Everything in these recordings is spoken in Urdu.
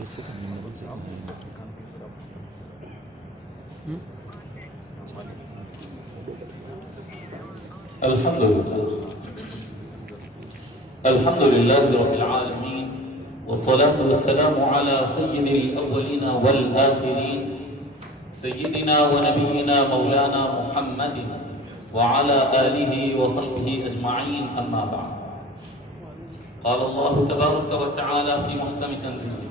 الحمد لله رب العالمين والصلاة والسلام على سيد الأولين والآخرين سيدنا ونبينا مولانا محمد وعلى آله وصحبه أجمعين أما بعد قال الله تبارك وتعالى في محكم تنزيله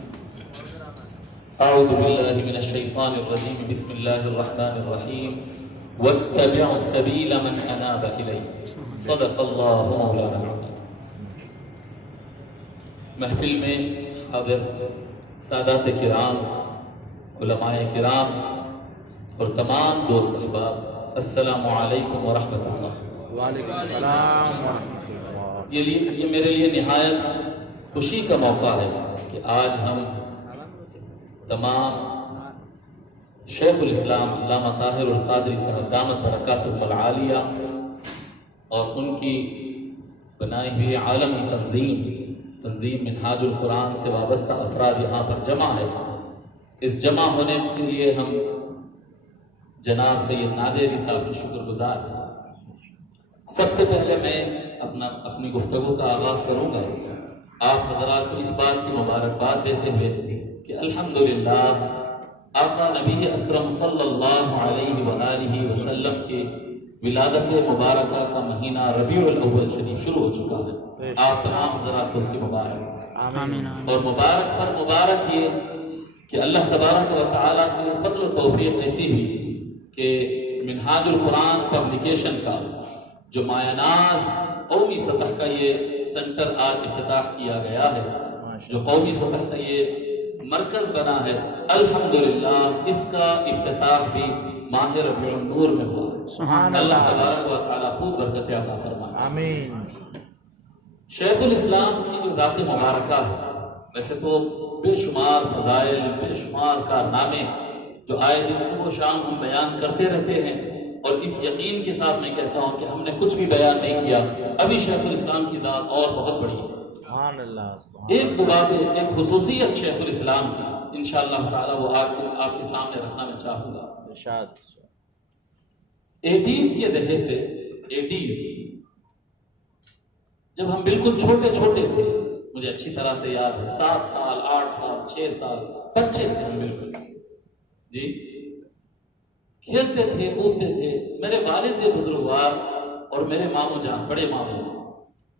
أعوذ بالله من الشيطان الرجيم بسم الله الرحمن الرحيم واتبع سبيل من أناب إليه صدق الله مولانا العظيم. محفل میں حاضر سادات کرام، علماء کرام اور تمام دوست احباب، السلام علیکم ورحمۃ اللہ. وعلیکم السلام ورحمۃ اللہ. یہ میرے لیے نہایت خوشی کا موقع ہے کہ آج ہم تمام شیخ الاسلام علامہ طاہر القادری صاحب دامت برکاتہم العالیہ اور ان کی بنائی ہوئی عالمی تنظیم منہاج القرآن سے وابستہ افراد یہاں پر جمع ہے. اس جمع ہونے کے لیے ہم جناب سید نادری صاحب کی شکر گزار ہیں. سب سے پہلے میں اپنی گفتگو کا آغاز کروں گا آپ حضرات کو اس بات کی مبارکباد دیتے ہوئے کہ الحمدللہ آقا نبی اکرم صلی اللہ علیہ وآلہ وسلم کے ولادت مبارکہ کا مہینہ ربیع الاول شریف شروع ہو چکا ہے. آپ تمام حضرات کو اس کی مبارک. آمین. اور مبارک پر مبارک یہ کہ اللہ تبارک و تعالیٰ کی فضل و توفیق ایسی ہوئی کہ منہاج القرآن پبلیکیشن کا جو مایہ ناز قومی سطح کا یہ سنٹر آج افتتاح کیا گیا ہے، جو قومی سطح کا یہ مرکز بنا ہے، الحمدللہ اس کا افتتاح بھی ماہ ربیع النور میں ہوا. اللہ تبارک و تعالیٰ خوب برکت عطا فرمائے. آمین. شیخ الاسلام کی جو ذات مبارکہ ہے، ویسے تو بے شمار فضائل، بے شمار کارنامے جو آئے دن صبح و شام ہم بیان کرتے رہتے ہیں، اور اس یقین کے ساتھ میں کہتا ہوں کہ ہم نے کچھ بھی بیان نہیں کیا، ابھی شیخ الاسلام کی ذات اور بہت بڑی ہے. سبحان اللہ. ایک دو بات، ایک خصوصیت شیخ الاسلام کی انشاءاللہ تعالی وہ آپ کے سامنے رکھنا میں چاہوں گا. 80s کے دہے سے 80s جب ہم بالکل چھوٹے تھے، مجھے اچھی طرح سے یاد ہے، 7 سال 8 سال 6 سال بچے تھے ہم، بالکل جی کھیلتے تھے کودتے تھے. میرے والد بزرگوار اور میرے ماموں جان، بڑے ماموں،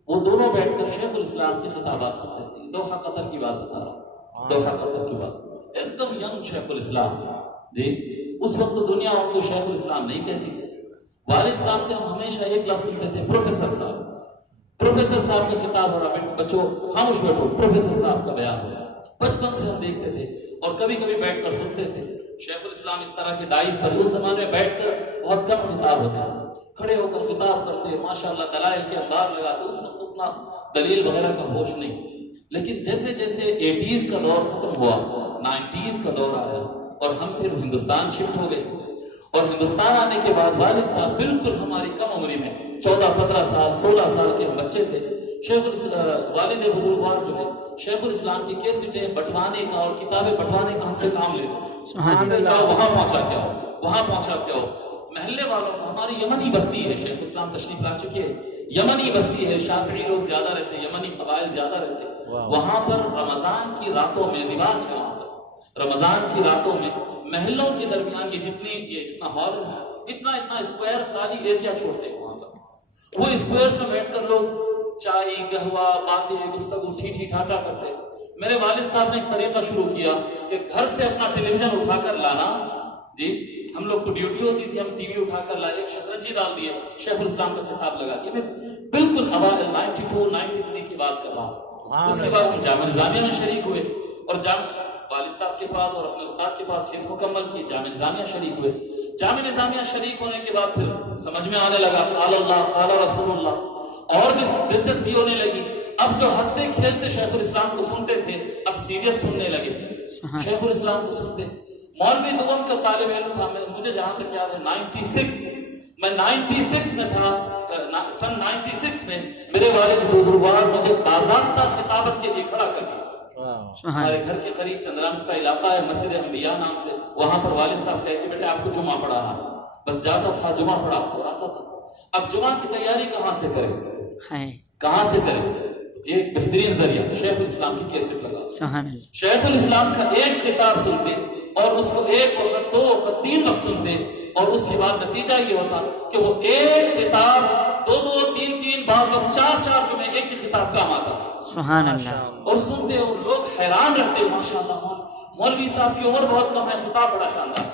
وہ دونوں بیٹھ کر شیخ الاسلام کے خطابات سنتے تھے. دوحہ قطر کی بات بتا رہا ہوں، دوحہ قطر کی بات. ایک دم ینگ شیخ الاسلام جی. اس وقت تو دنیا ان کو شیخ الاسلام نہیں کہتی تھی. والد صاحب سے ہم ہمیشہ ایک لفظ سنتے تھے، پروفیسر صاحب. پروفیسر صاحب کا خطاب ہو رہا، بچوں خاموش بیٹھو، پروفیسر صاحب کا بیان ہو رہا. بچپن سے ہم دیکھتے تھے اور کبھی بیٹھ کر سنتے تھے. شیخ الاسلام اس طرح کے ڈائز پر اس زمانے میں بیٹھ کر بہت کم خطاب ہوتے، کھڑے ہو کر خطاب کرتے، ماشاءاللہ دلائل کے انبار لگاتے. اس وقت اتنا دلیل وغیرہ کا ہوش نہیں. لیکن جیسے 80s کا دور ختم ہوا، 90s کا دور آیا اور ہم پھر ہندوستان شفٹ ہو گئے. اور ہندوستان آنے کے بعد والد صاحب بالکل ہماری کم عمری میں 14-15 سال 16 سال کے ہم بچے تھے. والد بزرگوار جو ہے شیخ الاسلام کی کیسٹیں بٹوانے کا اور کتابیں بٹوانے کا ہم سے کام لے رہے. وہاں پہنچا کیا ہو. محلے والوں کو، ہماری یمنی بستی ہے، شیخ الاسلام تشریف لا چکے ہیں، یمنی بستی ہے، شافعی لوگ زیادہ رہتے ہیں، یمنی قبائل زیادہ رہتے ہیں. وہاں پر رمضان کی راتوں میں رواج ہے، وہاں پر رمضان کی راتوں میں محلوں کے درمیان یہ جتنا ہال ہے، اتنا اسکوائر خالی ایریا چھوڑتے ہیں. وہاں پر وہ اسکوائرز میں بیٹھ کر لوگ چائے قہوہ باتیں گفتگو ٹھیٹھی ٹھاٹا کرتے. میرے والد صاحب نے ایک طریقہ شروع کیا کہ گھر سے اپنا ٹیلی ویژن اٹھا کر لانا جی. ہم لوگ کو ڈیوٹی ہوتی تھی، ہم ٹی وی اٹھا کر لائے، ایک شطرنجی ڈال دیے، شیخ الاسلام کا خطاب لگا. یہ میں بالکل اوائل 92-93 کی بات کر رہا ہوں. اس کے بعد ہم جامع نظامیہ میں شریک ہوئے اور والد صاحب کے پاس اور اپنے استاد کے پاس حفظ مکمل کی، جامع نظامیہ شریک ہوئے. جامع نظامیہ شریک ہونے کے بعد پھر سمجھ میں آنے لگا قال اللہ قال رسول اللہ، اور بھی دلچسپی ہونے لگی. اب جو ہنستے کھیلتے شیخ الاسلام کو سنتے تھے اب سیریس سننے لگے. شیخ الاسلام کو سنتے. مولوی دوم کا طالب علم تھا میں، مجھے جہاں تک یاد ہے 96 میں 96 میں تھا. سن 96 میں میرے والد بزرگوار مجھے باضابطہ خطابت کے لیے کھڑا کر دیا. ہمارے گھر کے قریب چندران کا علاقہ ہے، مسجد انبیاء نام سے، وہاں پر والد صاحب کہتے بیٹے آپ کو جمعہ پڑھانا، بس جاتا تھا جمعہ پڑھا اور آتا تھا۔ اب جمعہ کی تیاری کہاں سے کرے، کہاں سے کرے؟ ایک بہترین ذریعہ شیخ الاسلام کی کیسٹ لگا، شیخ الاسلام کا ایک خطاب سنتے اور اس کو ایک وقت، دو وقت، تین وقت سنتے، اور اس کے بعد نتیجہ یہ ہوتا کہ وہ ایک خطاب دو تین بعض وقت چار جمعے ایک ہی خطاب کام آتا تھا، سبحان اللہ، اور سنتے اور لوگ حیران رہتے، ماشاءاللہ مولوی صاحب کی عمر بہت کم ہے، خطاب بڑا شاندار،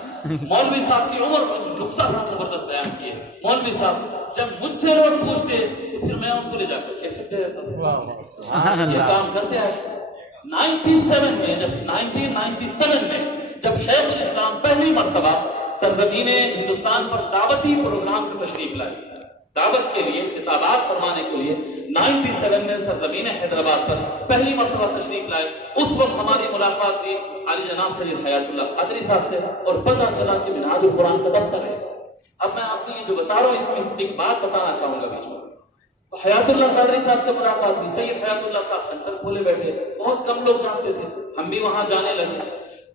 مولوی صاحب کی عمر نقطہ بڑا زبردست بیان کیے مولوی صاحب۔ جب مجھ سے لوگ پوچھتے تو پھر میں ان کو لے جا کر کیسے دے دیتا تھا، یہ کام کرتے ہیں۔ 97 میں جب 1997 میں جب شیخ الاسلام پہلی مرتبہ سرزمین ہندوستان پر دعوتی پروگرام سے تشریف لائے، دعوت کے لیے، خطابات فرمانے کے لیے 97 میں سرزمین حیدرآباد پر پہلی مرتبہ تشریف لائے، اس وقت ہماری ملاقات ہوئی علی جناب سید حیات اللہ قادری صاحب سے، اور پتہ چلا کہ منہاج القرآن کا دفتر ہے۔ اب میں آپ کو یہ جو بتا رہا ہوں اس میں ایک بات بتانا چاہوں گا بیچ میں۔ تو حیات اللہ قادری صاحب سے ملاقات ہوئی، سید حیات اللہ صاحب سینٹر کھولے بیٹھے، بہت کم لوگ جانتے تھے، ہم بھی وہاں جانے لگے،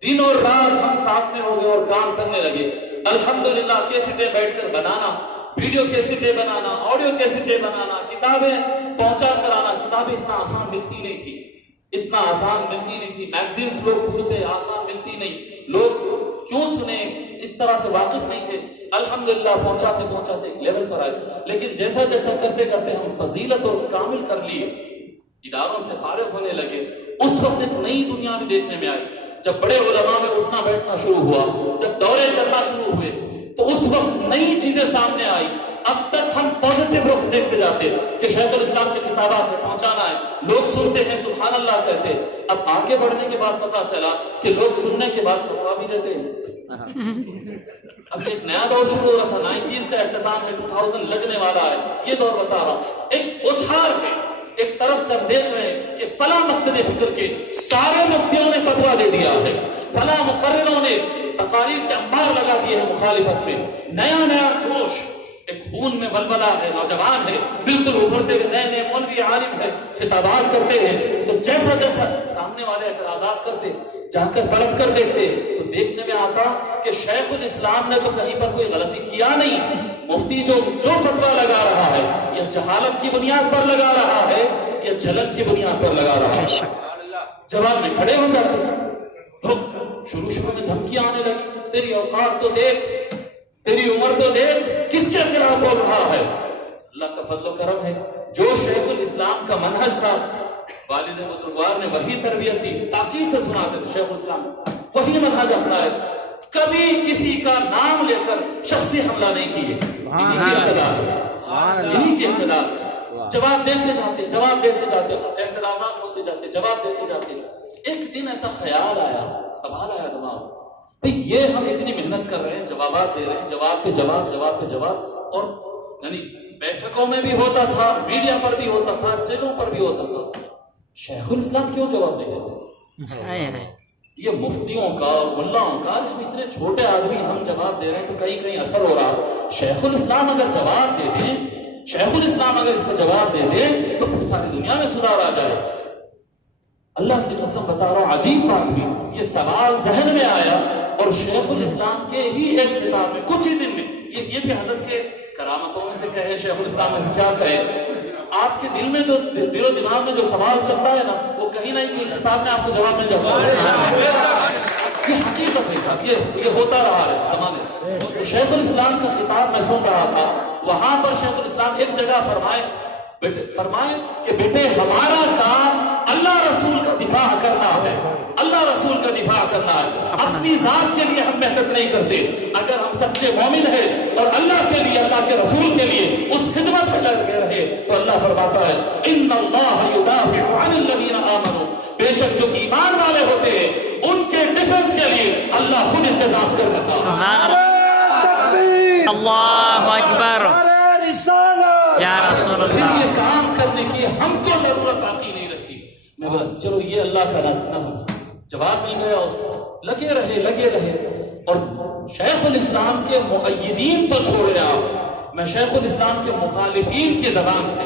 دن اور رات ہم ساتھ میں ہو گئے اور کام کرنے لگے۔ الحمدللہ کیسٹیں بیٹھ کر بنانا، ویڈیو کیسٹیں بنانا، آڈیو کیسٹیں بنانا، کتابیں پہنچا کر آنا۔ کتابیں اتنا آسان ملتی نہیں تھی، اتنا آسان ملتی نہیں تھی، میگزینز لوگ پوچھتے آسان ملتی نہیں، لوگ کیوں سنیں اس طرح سے واقف نہیں تھے۔ الحمدللہ پہنچاتے ایک لیول پر آئے، لیکن جیسا کرتے ہم فضیلت اور کامل کر لیے، اداروں سے فارغ ہونے لگے۔ اس وقت ایک نئی دنیا بھی دیکھنے میں آئی، جب بڑے علماء میں اٹھنا بیٹھنا شروع ہوا، جب دورے کرنا شروع ہوئے، تو اس وقت نئی چیزیں سامنے آئی۔ اب تک ہم پازیٹیو رخ دیکھتے جاتے کہ شیخ الاسلام کے خطابات میں پہنچانا ہے، لوگ سنتے ہیں سبحان اللہ کہتے۔ اب آگے بڑھنے کے بعد پتا چلا کہ لوگ سننے کے بعد فتویٰ بھی دیتے ہیں۔ اب ایک نیا دور شروع ہو رہا تھا، 90s کا اختتام ہے، 2000 لگنے والا ہے، یہ دور بتا رہا ہوں۔ ایک بچھار ہے، ایک طرف سے ہم دیکھ رہے ہیں کہ فلاں مقتد فکر کے سارے مفتیوں نے فتویٰ دے دیا ہے، فلاں مقرروں نے تقاریر کے انبار لگا دیے ہیں مخالفت میں، نیا جوش، ایک خون میں ولولہ ہے، نوجوان ہے، بالکل ابھرتے ہوئے نئے مولوی عالم ہے، خطابات کرتے ہیں۔ تو جیسا سامنے والے اعتراضات کرتے، جا کر پلٹ کر دیکھتے تو دیکھنے میں آتا کہ شیخ الاسلام نے تو کہیں پر کوئی غلطی کیا نہیں، مفتی جو فتویٰ لگا رہا ہے یا جہالت کی بنیاد پر لگا رہا ہے یا جلن کی بنیاد پر لگا رہا ہے۔ جواب میں کھڑے ہو جاتے، شروع میں دھمکیاں آنے لگی، تیری اوقات تو دیکھ، تیری عمر تو دیکھ، کس کے خلاف بول رہا ہے۔ اللہ کا فضل و کرم ہے، جو شیخ الاسلام کا منہج تھا، والد بزرگوار نے وہی تربیت دی، تاکید سے سناتے تھے، شیخ الاسلام وہی منہج اپنائے، کبھی کسی کا نام لے کر شخصی حملہ نہیں کیے۔ انہی کی اقتدار ہے، جواب دیتے جاتے، اعتراضات ہوتے جاتے، جواب دیتے جاتے۔ ایک دن ایسا خیال آیا، سوال آیا دماغ، یہ ہم اتنی محنت کر رہے ہیں، جوابات دے رہے ہیں، جواب پہ جواب، اور یعنی بیٹھکوں میں بھی ہوتا تھا، میڈیا پر بھی ہوتا تھا، اسٹیجوں پر بھی ہوتا تھا، شیخ الاسلام کیوں جواب نہیں دیتے؟ یہ مفتیوں کا اور ملاؤں کا، ہم اتنے چھوٹے آدمی ہم جواب دے رہے ہیں تو کہیں اثر ہو رہا۔ شیخ الاسلام اگر جواب دے دیں، شیخ الاسلام اگر اس کا جواب دے دیں تو پھر ساری دنیا میں سدھار آ جائے۔ اللہ کی قسم بتا رہا ہوں، عجیب بات ہوئی، یہ سوال ذہن میں آیا اور شیخ الاسلام کے ہی ایک خطاب میں کچھ ہی دن میں، یہ بھی حضرت کے کرامتوں میں سے کہے، شیخ الاسلام میں سے کیا کہے، آپ کے دل میں جو دل و دماغ میں جو سوال چلتا ہے نا، وہ کہیں نہ کہیں خطاب میں آپ کو جواب مل جاتا ہے۔ یہ حقیقت ہے صاحب، یہ ہوتا رہا ہے زمانے۔ تو شیخ الاسلام کا خطاب میں سن رہا تھا، وہاں پر شیخ الاسلام ایک جگہ فرمائے کہ بیٹے ہمارا کام اللہ رسول کا دفاع کرنا ہے، اللہ رسول کا دفاع کرنا ہے، اپنی ذات کے لیے ہم محنت نہیں کرتے۔ اگر ہم سچے مومن ہیں اور اللہ کے لیے، اللہ کے رسول کے لیے اس خدمت میں لگے رہے تو اللہ فرماتا ہے ان اللہ یدافع عن الذین آمنوا، بے شک جو ایمان والے ہوتے ہیں ان کے ڈیفنس کے لیے اللہ خود انتظام کر دیتا ہے۔ سبحان اللہ اکبر یا رسول اللہ۔ پھر یہ کام کرنے کی ہم کو ضرورت باقی نہیں رہتی۔ میں بولا چلو یہ اللہ کا نظم، جواب مل گیا، اس کو لگے رہے۔ اور شیخ الاسلام کے مؤیدین تو چھوڑے آپ، میں شیخ الاسلام کے مخالفین کی زبان سے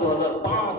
2005,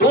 2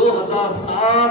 2007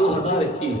2021,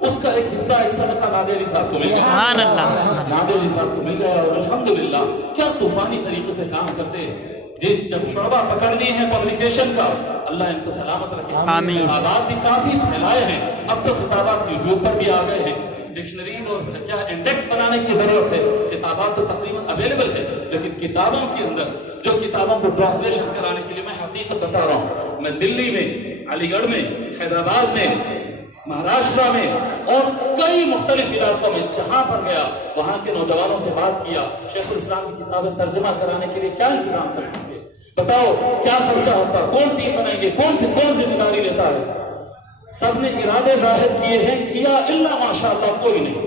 اس کا ایک حصہ ایک صدقہ نادر علی صاحب کو مل گیا. سبحان اللہ. نادر علی صاحب کو مل گیا اور الحمدللہ کیا طوفانی طریقے سے کام کرتے ہیں. جب شعبہ پکڑ لیے ہیں پبلیکیشن کا, اللہ ان کو سلامت رکھے. آمین. خطابات بھی کافی پھیلائے ہیں, اب تو خطابات یوٹیوب پر بھی آ گئے ہیں. ڈکشنریز اور کیا انڈیکس بنانے کی ضرورت ہے. کتابات تو تقریباً اویلیبل ہے, لیکن کتابوں کے اندر جو کتابوں کو ٹرانسلیشن کرانے کے لیے میں حقیقت بتا رہا ہوں, میں دلی میں, علی گڑھ میں, حیدرآباد میں, مہاراشٹر میں اور کئی مختلف علاقوں میں جہاں پر گیا وہاں کے نوجوانوں سے بات کیا. شیخ الاسلام کی کتابیں ترجمہ کرانے کے لیے کیا انتظام کر سکتے, بتاؤ کیا خرچہ ہوتا, کون ٹیم بنائیں گے, کون ذمہ داری لیتا ہے. سب نے ارادے ظاہر کیے ہیں, کیا الا ماشاءاللہ کوئی نہیں.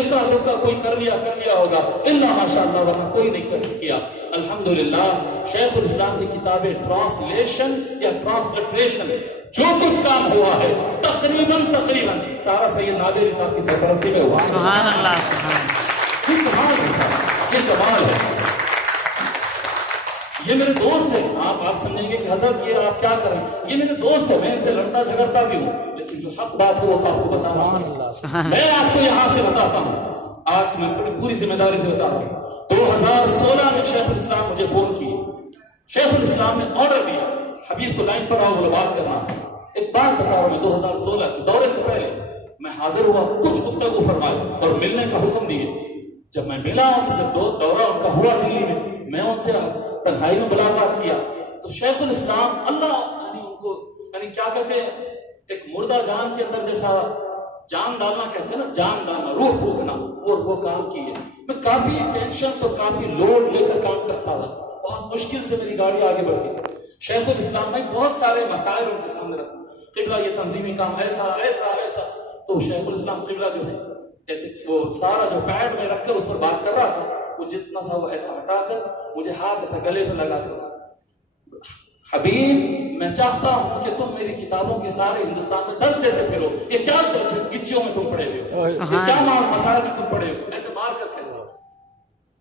اکا دکا کوئی کر لیا ہوگا, الا ماشاءاللہ ورنہ کوئی نہیں کیا. الحمدللہ شیخ الاسلام کی کتابیں ٹرانسلیشن یا ٹرانسلیٹریشن جو کچھ کام ہوا ہے تقریباً سارا سید نادر علی صاحب کی سرپرستی میں ہوا. سبحان اللہ. سبحان. یہ کمال ہے صاحب, یہ کمال ہے. یہ میرے دوست ہیں. آپ سمجھیں گے کہ حضرت یہ آپ کیا کریں, یہ میرے دوست ہیں, میں ان سے لڑتا جھگڑتا بھی ہوں, لیکن جو حق بات ہو وہ تو آپ کو بتانا ہے. میں آپ کو یہاں سے بتاتا ہوں, آج میں پوری ذمہ داری سے بتا رہا ہوں. 2016 میں شیخ الاسلام مجھے فون کیے. شیخ الاسلام نے آرڈر دیا, حبیب کو لائن پر آؤ, بولو بات کرنا ہے. ایک بات بتا رہا ہوں, میں 2016 کے دورے سے پہلے میں حاضر ہوا, کچھ گفتگو فرمایا اور ملنے کا حکم دیے. جب میں ملا ان سے, جب دورہ ان کا ہوا دلی میں ان سے تنہائی میں ملاقات کیا تو شیخ الاسلام اللہ ان کو کیا کہتے ہیں, ایک مردہ جان کے اندر جیسا جان ڈالنا کہتے ہیں نا, جان ڈالنا, روح پھونکنا, اور وہ کام کیے. میں کافی ٹینشن اور کافی لوڈ لے کر کام کرتا تھا, بہت مشکل سے میری گاڑی آگے بڑھتی تھی. شیخ الاسلام میں بہت سارے مسائل ان کے سامنے رکھا, قبلہ یہ تنظیمی کام ایسا ایسا ایسا. تو شیخ الاسلام قبلہ جو ہے ایسے وہ سارا جو پیڈ میں رکھ کر اس پر بات کر رہا تھا, وہ جتنا تھا وہ ایسا ہٹا کر مجھے ہاتھ ایسا گلے پہ لگا کر تھا. حبیب میں چاہتا ہوں کہ تم میری کتابوں کے سارے ہندوستان میں درس دیتے پھرو. یہ کیا گچیوں میں تم پڑے ہوئے ہو, یہ کیا مسائل میں تم پڑے ہو, ایسے مار کر کہہ رہا ہو.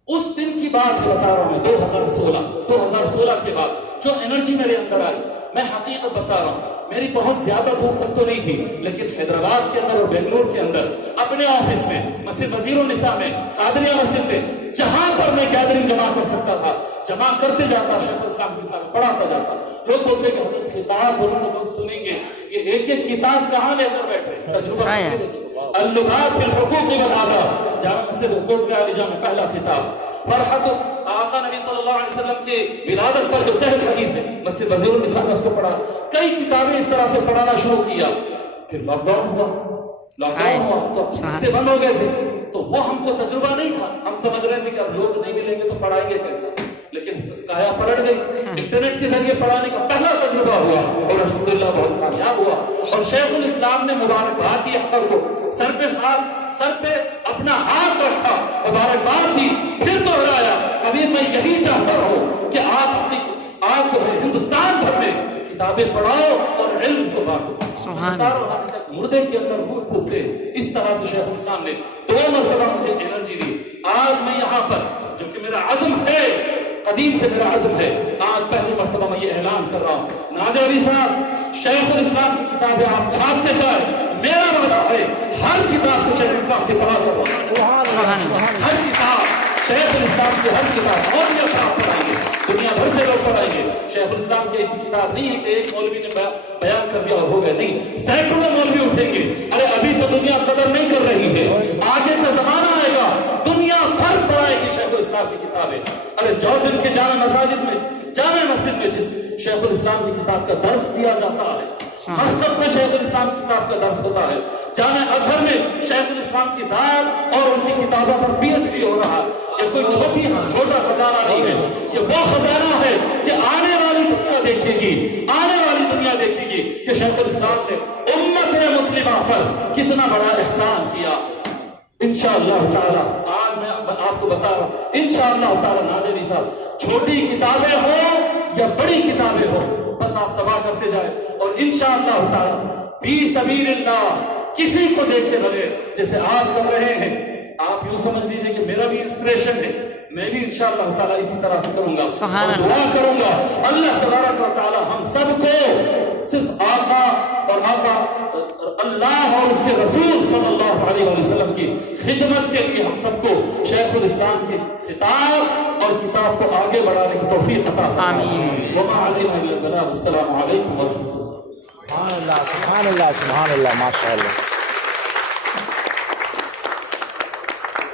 اس دن کی بات ہے بتا رہا ہوں میں, 2016 کے بعد جو انرجی میرے اندر آئی, میں حقیقت بتا رہا ہوں. میری پہنچ زیادہ دور تک تو نہیں تھی, لیکن حیدرآباد کے اندر اور بنگلور کے اندر اپنے آفس میں, مسجد وزیر النساء میں, قادریہ مسجد میں, جہاں پر میں گیدرنگ جمع کر سکتا تھا جمع کرتے جاتا, شیخ الاسلام کی کتابیں پڑھاتا جاتا. لوگ بولتے کہ حضرت خطاب بولو تو لوگ سنیں گے, یہ ایک ایک کتاب کہاں لے کر بیٹھ رہے, تجربہ اللغات فی الحقوق والآداب, جامع مسجد حقوق عالیہ میں پہلا خطاب. فرحت آقا نبی صلی اللہ علیہ وسلم کے ولادت پر جو چہل شریف ہے, مسجد وزیر النساء میں اس کو پڑھا. کئی کتابیں اس طرح سے پڑھانا شروع کیا. پھر لاک ڈاؤن ہوا تو راستے بند ہو گئے تھے, تو وہ ہم کو تجربہ نہیں تھا. ہم سمجھ رہے تھے کہ اب جو نہیں ملیں گے تو پڑھائیں گے کیسے, لیکن کایا پلٹ گئی. انٹرنیٹ کے ذریعے پڑھانے کا پہلا تجربہ ہوا اور الحمدللہ بہت کامیاب ہوا. اور شیخ الاسلام نے مبارکباد دی اختر کو, سر پہ اپنا ہاتھ رکھا, مبارکباد دی, پھر دوہرایا, ابھی میں یہی چاہتا ہوں کہ آپ جو ہے ہندوستان بھر میں کتابیں پڑھاؤ اور علم کو بانٹو. مردے کے اندر روح پھونکتے, اس طرح سے شیخ الاسلام نے 2 مرتبہ مجھے انرجی دی. آج میں یہاں پر جو کہ میرا عزم ہے, قدیم سے میرا عزم ہے, آج پہلی مرتبہ میں یہ اعلان کر رہا ہوں, نادر علی صاحب شیخ الاسلام کی کتابیں آپ چھاپتے جائیں. میرا وعدہ ہے ہر کتاب کو شیخ الاسلام کی پڑھا کروں, ہر کتاب شیخ الاسلام کی ہر کتاب اور یہ صاحب پڑھائیں گے, دنیا بھر سے لوگ پڑھائیں گے. شیخ الاسلام کی ایسی کتاب نہیں ہے کہ ایک مولوی نے بیان کر دیا اور ہو گئے, نہیں, سینکڑوں مولوی اٹھیں گے. ارے ابھی تو دنیا قدر نہیں کر رہی ہے, آگے کا زمانہ آئے گا دنیا بھر پڑھائے گی شیخ الاسلام کی کتابیں. ارے جارڈن کے جامع مسجد میں جس شیخ الاسلام کی کتاب کا درس دیا جاتا ہے, مسجد میں شیخ الاسلام کی کتاب کا درس ہوتا ہے, جامع ازہر میں شیخ الاسلام کی ذات اور ان کی کتابوں پر PhD ہو رہا. یہ کوئی چھوٹا خزانہ نہیں ہے, یہ وہ خزانہ ہے کہ آنے والی دنیا دیکھے گی کہ شیخ الاسلام نے امت مسلمہ پر کتنا بڑا احسان کیا. انشاءاللہ تعالی آج میں آپ کو بتا رہا ہوں, انشاءاللہ تعالی نادر علی صاحب چھوٹی کتابیں ہوں یا بڑی کتابیں ہوں, بس آپ تباہ کرتے جائیں. اور انشاءاللہ تعالی فی سبیل اللہ کسی کو دیکھے بغیر جیسے آپ کر رہے ہیں, آپ یوں سمجھ لیجئے کہ میرا بھی انسپریشن ہے, میں بھی انشاءاللہ تعالی اسی طرح سے کروں گا اور دعا کروں گا اللہ تبارک و تعالی ہم سب کو صرف آقا اور آقا اللہ اور اس کے رسول صلی اللہ علیہ وسلم کی خدمت کے لیے ہم سب کو شیخ الاسلام کے خطاب اور کتاب کو آگے بڑھانے کی توفیق عطا فرمائے. وما علینا الا البلاغ. السلام علیکم ورحمۃ اللہ. سبحان اللہ سبحان اللہ سبحان اللہ ماشاء اللہ.